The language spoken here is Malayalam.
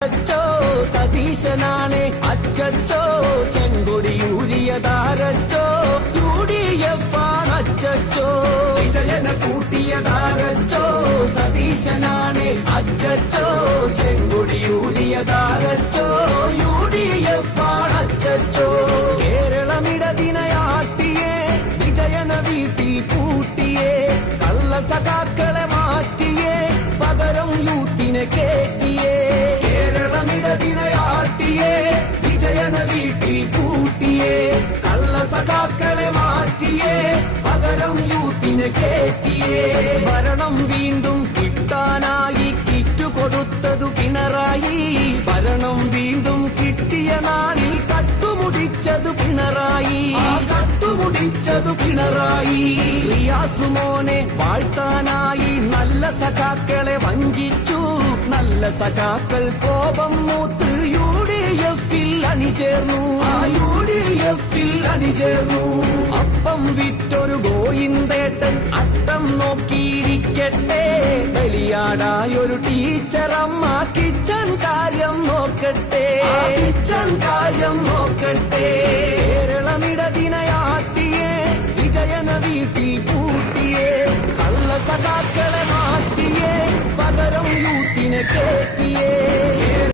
അച്ചോ സതീശനാണ് അച്ചോ ചെങ്കൊടിയൂരിയതാരച്ചോ UDF ആണ് അച്ചോ വിജയന കൂട്ടിയതാരച്ചോ സതീശനാണ് അച്ചോ ചെങ്കൊടിയൂരിയതാരച്ചോ UDF ആണ് അച്ചോ കേരളമിടതിനയാട്ടിയേ വിജയന വീട്ടിൽ കൂട്ടിയേ കള്ള സഖാക്കളെ മാറ്റിയേ പകരം യൂത്തിനെ കേറ്റിയേ കേരളമിടതിനയാട്ടിയേ വിജയന വീട്ടിൽ കൂട്ടിയേ കള്ള സഖാക്കളെ മാറ്റിയേ പകരം യൂത്തിനെ കേറ്റിയേ ഭരണം വീണ്ടും കിട്ടാനായി കിറ്റു കൊടുത്തതു പിണറായി ഭരണം വീണ്ടും കിട്ടിയ നാളിൽ കട്ടുമുടിച്ചതു പിണറായി കട്ടുമുടിച്ചതു പിണറായി റിയാസുമോനെ വാഴ്ത്താനായി നല്ല സഖാക്കളെ വഞ്ചിച്ചു നല്ല സഖാക്കൾ കോപം മൂത്ത് UDF-ൽ അണിചേർന്നു UDF-ൽ അണിചേർന്നു അപ്പം വിറ്റൊരു ഗോയിന്തേട്ടൻ അട്ടം നോക്കിയിരിക്കട്ടെ ബലിയാടായൊരു ടീച്ചറമ്മ കിച്ചൺ കാര്യം നോക്കട്ടെ കിച്ചൺ കാര്യം നോക്കട്ടെ കേരളമിടതിനയാട്ടിയേ വിജയന വീട്ടിൽ കൂട്ടിയേ കള്ള സഖാക്കളെ മാറ്റിയേ പകരം യൂത്തിനെ കേറ്റിയേ